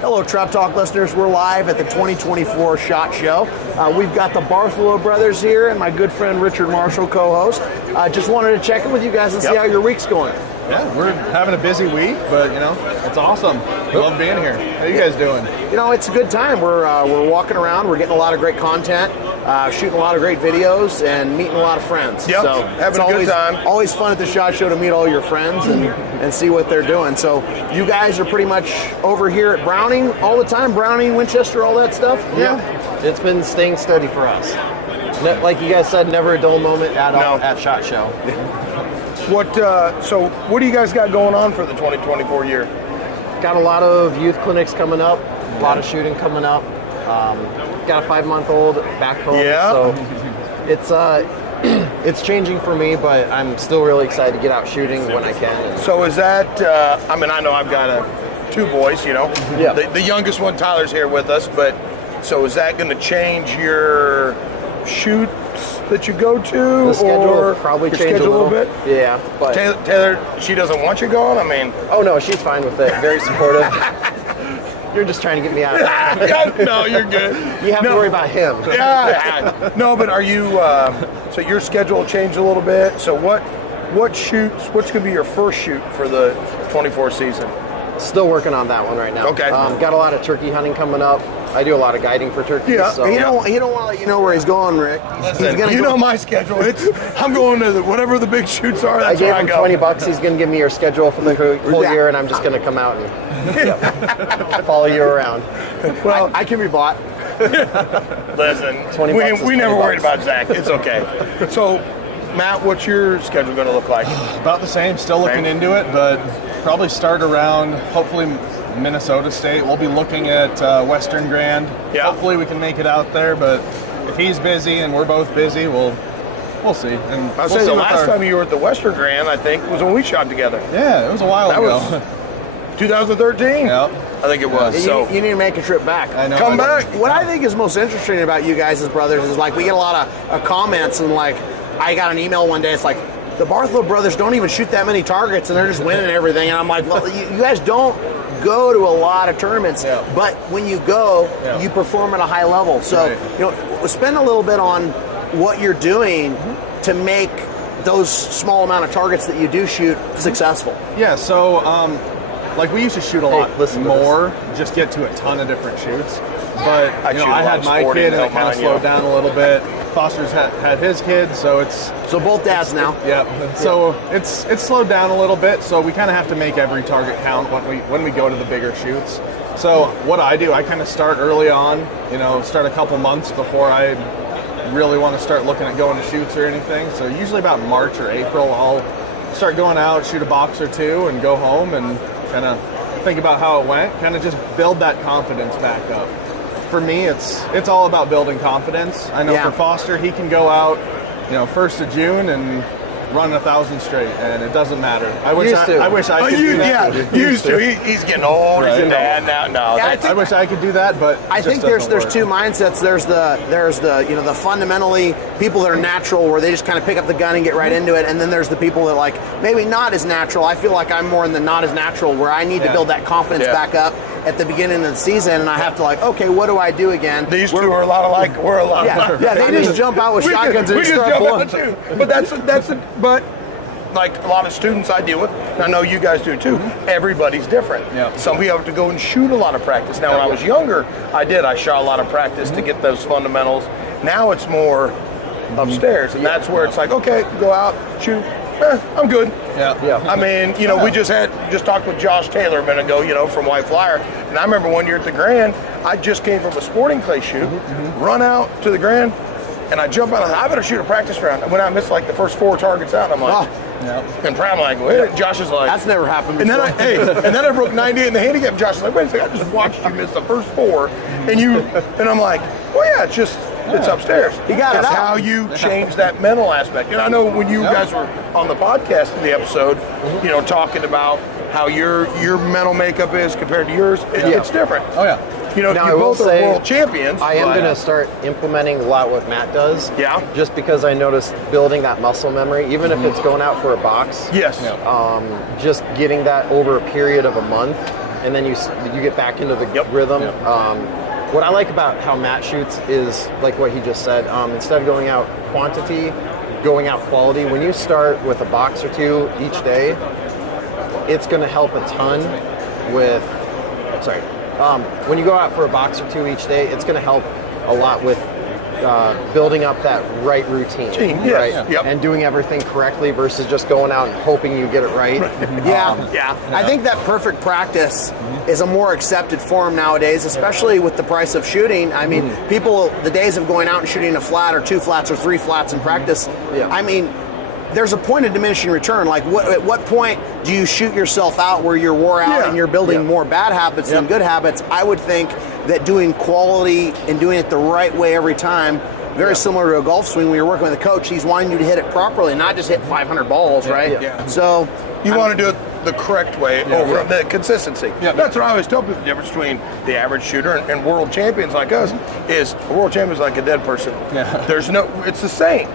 Hello, Trap Talk listeners. We're live at the 2024 SHOT Show. We've got the Bartholow brothers here and my good friend Richard Marshall, co-host. Just wanted to check in with you guys and see how your week's going. Yeah, we're having a busy week, but it's awesome. We love being here. How you guys doing? It's a good time. We're walking around. We're getting a lot of great content, shooting a lot of great videos, and meeting a lot of friends. Yep, so having a good time. Always fun at the SHOT Show to meet all your friends and see what they're doing. So you guys are pretty much over here at Browning all the time. Browning, Winchester, all that stuff. Yeah, it's been staying steady for us. Like you guys said, never a dull moment at all at SHOT Show. So what do you guys got going on for the 2024 year? Got a lot of youth clinics coming up, a lot of shooting coming up. Got a 5-month-old back home, so it's changing for me, but I'm still really excited to get out shooting when I can. So is that, I know I've got 2 boys, Yeah. The youngest one, Tyler's here with us, but so is that going to change your shoots that you go to? The schedule or will probably your change schedule a little bit? Yeah, but Taylor, she doesn't want you going? oh no, she's fine with it. Very supportive. You're just trying to get me out. No, you're good. You have to worry about him. Yeah. No, but are you, so your schedule changed a little bit. So what's going to be your first shoot for the 24 season? Still working on that one right now. Okay. Got a lot of turkey hunting coming up. I do a lot of guiding for turkeys. Yeah. So. He don't want to let you know where he's going, Rick. Listen, you know my schedule. I'm going to whatever the big shoots are. That's I gave where him go. $20. He's going to give me your schedule for the whole year, and I'm just going to come out and follow you around. Well, I can be bought. Listen, 20 bucks is we never 20 worried bucks. about Zach. It's okay. So, Matt, what's your schedule going to look like? About the same. Still looking into it, but probably start around, hopefully, Minnesota State. We'll be looking at Western Grand. Yeah. Hopefully we can make it out there, but if he's busy and we're both busy, we'll see. And I was saying the last time you were at the Western Grand, I think, was when we shot together. Yeah, it was a while ago. Was 2013? Yeah. I think it was. You need to make a trip back. I know. Come back. What I think is most interesting about you guys as brothers is like we get a lot of comments, and like I got an email one day. It's like the Bartholow brothers don't even shoot that many targets, and they're just winning everything. And I'm like, well, you guys don't go to a lot of tournaments, but when you go, you perform at a high level. So spend a little bit on what you're doing to make those small amount of targets that you do shoot successful. Yeah. So like we used to shoot a lot listen to more, just get to a ton of different shoots. But I had my kid, and it kind of slowed down a little bit. Foster's had his kid, so both dads now. Yeah. So it's slowed down a little bit. So we kind of have to make every target count when we go to the bigger shoots. So what I do, I kind of start early on. Start a couple months before I really want to start looking at going to shoots or anything. So usually about March or April, I'll start going out, shoot a box or 2, and go home and kind of think about how it went. Kind of just build that confidence back up. For me, it's all about building confidence. I know for Foster, he can go out, 1st of June and run 1,000 straight, and it doesn't matter. I wish I could do that. Yeah, used to. He's getting old. He's a dad now. No, I wish I could do that, but I think there's 2 mindsets. There's the fundamentally people that are natural, where they just kind of pick up the gun and get right into it, and then there's the people that like maybe not as natural. I feel like I'm more in the not as natural, where I need to build that confidence back up at the beginning of the season, and I have to okay, what do I do again? These 2 are a lot alike. We're a lot alike. Yeah, they just jump out with shotguns and start blowing. But like a lot of students I deal with, and I know you guys do too, everybody's different. Yeah. Some people have to go and shoot a lot of practice. Now, when I was younger, I shot a lot of practice to get those fundamentals. Now it's more upstairs, and that's where it's like, okay, go out, shoot. I'm good. Yeah. We just talked with Josh Taylor a minute ago, from White Flyer, and I remember one year at the Grand, I just came from a sporting clay shoot, run out to the Grand, and I jump out, and I better shoot a practice round. And when I missed like the first 4 targets out, I'm like, and I'm like, wait, Josh is like, that's never happened before. And then I broke 98 in the handicap. Josh is like, wait a second, I just watched you miss the first 4, and I'm like, well, yeah, it's just. It's upstairs. You got it It's out. how you change that mental aspect. And I know when you guys were on the podcast in the episode, talking about how your mental makeup is compared to yours, it's different. Oh yeah. You Now, I will both are say, world champions. I am going to start implementing a lot what Matt does. Yeah. Just because I noticed building that muscle memory, even if it's going out for a box. Yes. Just getting that over a period of a month and then you get back into the rhythm. What I like about how Matt shoots is like what he just said. Instead of going out quantity, going out quality. When you start with a box or two each day, it's going to help a ton with. When you go out for a box or two each day, it's going to help a lot with building up that right routine, right? And doing everything correctly versus just going out and hoping you get it right. I think that perfect practice is a more accepted form nowadays, especially with the price of shooting. I mean, people, the days of going out and shooting a flat or 2 flats or 3 flats in practice, I mean, there's a point of diminishing return. Like, at what point do you shoot yourself out where you're wore out and you're building more bad habits than good habits? I would think that doing quality and doing it the right way every time, very similar to a golf swing. When you're working with a coach, he's wanting you to hit it properly, not just hit 500 balls, right? So you want to do it the correct way over the consistency. That's what I always tell people. The difference between the average shooter and world champions like us is a world champion is like a dead person. There's no, it's the same.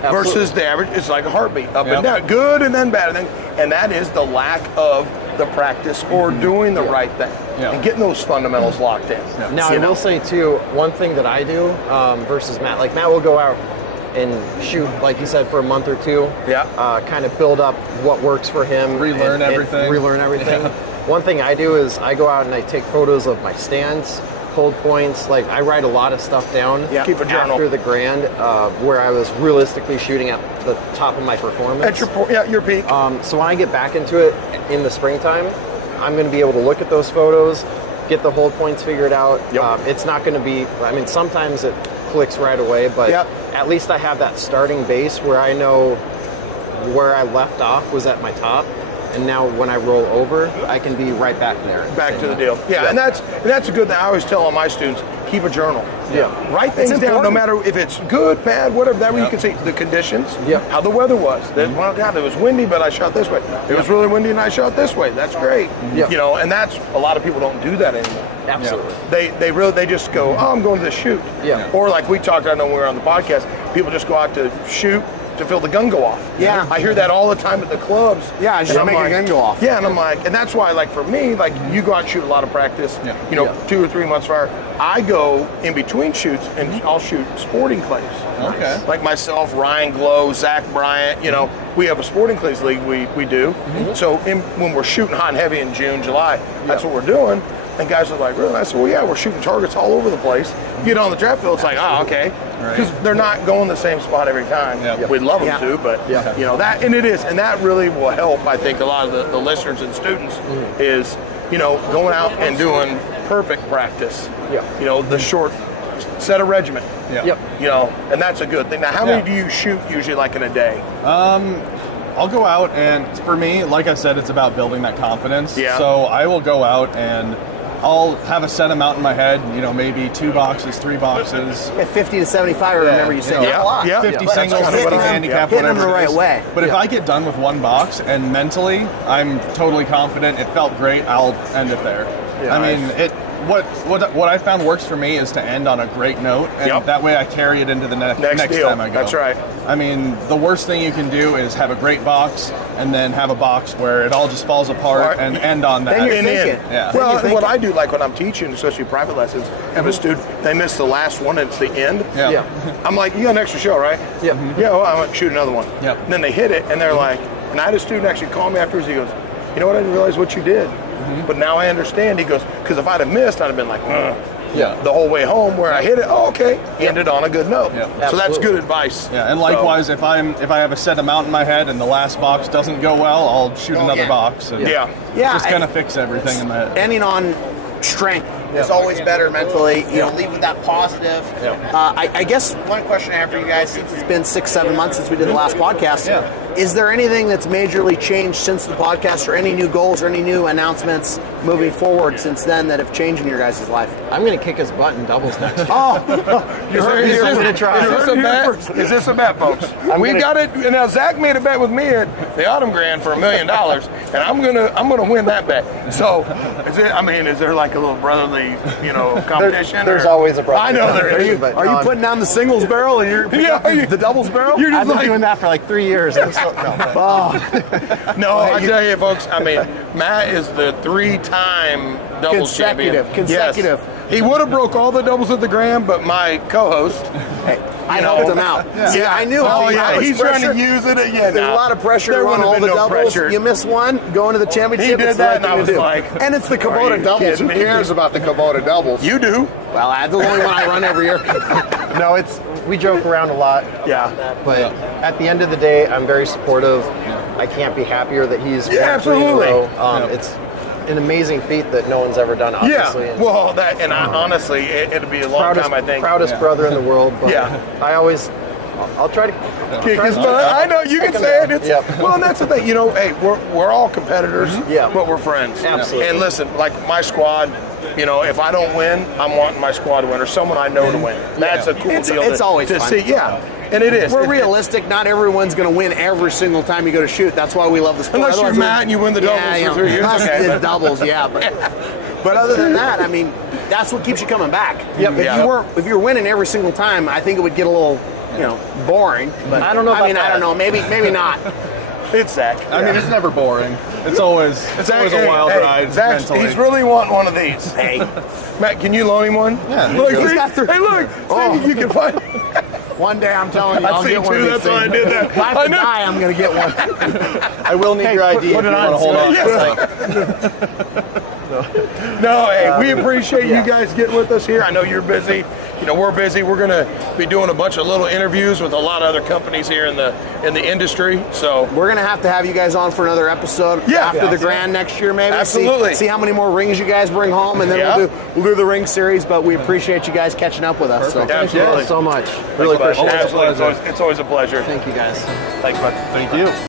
Versus the average, it's like a heartbeat, up and down, good and then bad, and that is the lack of the practice or doing the right thing and getting those fundamentals locked in. Now, I will say too, one thing that I do versus Matt, like Matt will go out and shoot, like you said, for a month or two, kind of build up what works for him, relearn everything. One thing I do is I go out and I take photos of my stands, hold points. Like, I write a lot of stuff down Keep a journal. after the grand, where I was realistically shooting at the top of my performance. At your peak. So when I get back into it in the springtime, I'm going to be able to look at those photos, get the hold points figured out. It's not going to be, I mean, sometimes it clicks right away, but at least I have that starting base where I know where I left off was at my top. And now when I roll over, I can be right back there. Back to the deal. And that's a good thing. I always tell all my students, keep a journal. Write things down, no matter if it's good, bad, whatever. That way you can see the conditions, how the weather was. Well, God, it was windy, but I shot this way. It was really windy and I shot this way. That's great. You know, and that's, a lot of people don't do that anymore. Absolutely. They just go, oh, I'm going to the shoot. Or like we talked, I know when we were on the podcast, people just go out to shoot to feel the gun go off. I hear that all the time at the clubs. Just make a gun go off. And I'm like, and that's why, like, for me, like, you go out and shoot a lot of practice, you know, 2 or 3 months fire. I go in between shoots and I'll shoot sporting clays. Like myself, Ryan Glow, Zach Bryant, you know, we have a sporting clays league we do. So when we're shooting hot and heavy in June, July, that's what we're doing. And guys are like, really? I said, well, yeah, we're shooting targets all over the place. You get on the trap field, it's like, oh, okay. Because they're not going the same spot every time. We'd love them to, but, you know, that, and it is. And that really will help, I think, a lot of the listeners and students is, you know, going out and doing perfect practice. You know, the short set a regimen. You know, and that's a good thing. Now, how many do you shoot usually, like, in a day? I'll go out, and for me, like I said, it's about building that confidence. So I will go out and I'll have a set amount in my head, you know, maybe 2 boxes, 3 boxes. 50 to 75, I remember you saying. A lot. 50 singles, 50 handicap, hitting them whatever the right way. But if I get done with 1 box and mentally I'm totally confident, it felt great, I'll end it there. I mean, what I found works for me is to end on a great note, and that way I carry it into the next time I go. That's right. I mean, the worst thing you can do is have a great box and then have a box where it all just falls apart and end on that. Then you're thinking. Well, and what I do, like when I'm teaching, especially private lessons, have a student, they miss the last one and it's the end. I'm like, you got an extra shell, right? Well, I'm going to shoot another one. And then they hit it, and they're like, and I had a student actually call me afterwards, he goes, you know what, I didn't realize what you did. But now I understand. He goes, because if I'd have missed, I'd have been like, the whole way home where I hit it. Oh, okay, ended on a good note. So that's good advice. And likewise, if I have a set amount in my head and the last box doesn't go well, I'll shoot another box. And just kind of fix everything in my head. Ending on strength is always better mentally. You know, leave with that positive. I guess one question I have for you guys, since it's been 6-7 months since we did the last podcast, is there anything that's majorly changed since the podcast, or any new goals or any new announcements moving forward since then that have changed in your guys' life? I'm going to kick his butt in doubles next year. Is this a bet, folks? We got it. Now Zach made a bet with me at the Autumn Grand for $1 million, and I'm gonna win that bet. So, is is there like a little brotherly, competition? There's or- always a brother. I know there is. But Are you putting down the singles barrel and you're picking up the doubles barrel? You're I've just been doing that for like 3 years. And so, No, I tell you, folks. Matt is the 3-time doubles champion. Consecutive. Yes. He would have broke all the doubles at the Grand, but my co-host. I helped him out. See, I knew how he's trying to use it. There's a lot of pressure There on wouldn't all have the been no doubles. pressure. You miss one, going to the championship. He did it's the that, right and I thing to was do. like, and it's the are Kubota you doubles. Who kidding me? cares about the Kubota doubles? You do. Well, that's the only one I run every year. no, we joke around a lot. Yeah. But at the end of the day, I'm very supportive. I can't be happier that he's won 3 in a absolutely. row. It's an amazing feat that no one's ever done, obviously. Yeah. Well, honestly, it'll be a long time, I think. Proudest brother in the world. But Yeah. I'll try to Kick his butt. I know, you can say it. Yep. Well, and that's the thing. Hey, we're all competitors, Yeah. but we're friends. Absolutely. And listen, like my squad, if I don't win, I'm wanting my squad to win or someone I know to win. That's a cool deal It's always to fun. see. Yeah, and it is. We're realistic. Not everyone's going to win every single time you go to shoot. That's why we love the sport. Unless you're Otherwise, Matt and you win the doubles for 3 years. Us, Okay, the but- doubles, yeah. But other than that, that's what keeps you coming back. Yep. If you were winning every single time, I think it would get a little, boring. But I don't know about I that. don't know. Maybe not. It's Zach. It's never boring. It's always a wild ride. Zach, mentally. he's really wanting one of these. Hey, Matt, can you loan him one? Yeah. Look, He's see? got three. Hey, look. See, you can find. one day I'm telling you, I'll I see get one two. of these That's why I things. did that. If I have I to know. die, I'm going to get one. I will need your ID if you put it want on, to hold on. Yes. No, hey, we appreciate you guys getting with us here. I know you're busy. We're busy. We're going to be doing a bunch of little interviews with a lot of other companies here in the industry. So We're going to have you guys on for another episode after the Grand next year, maybe. Absolutely. See how many more rings you guys bring home, and then we'll do the ring series. But we appreciate you guys catching up with us. So. Thank you Absolutely. all so much. Really appreciate it. Absolutely. It's always a pleasure. Thank you guys. Thanks, bud. Thank you.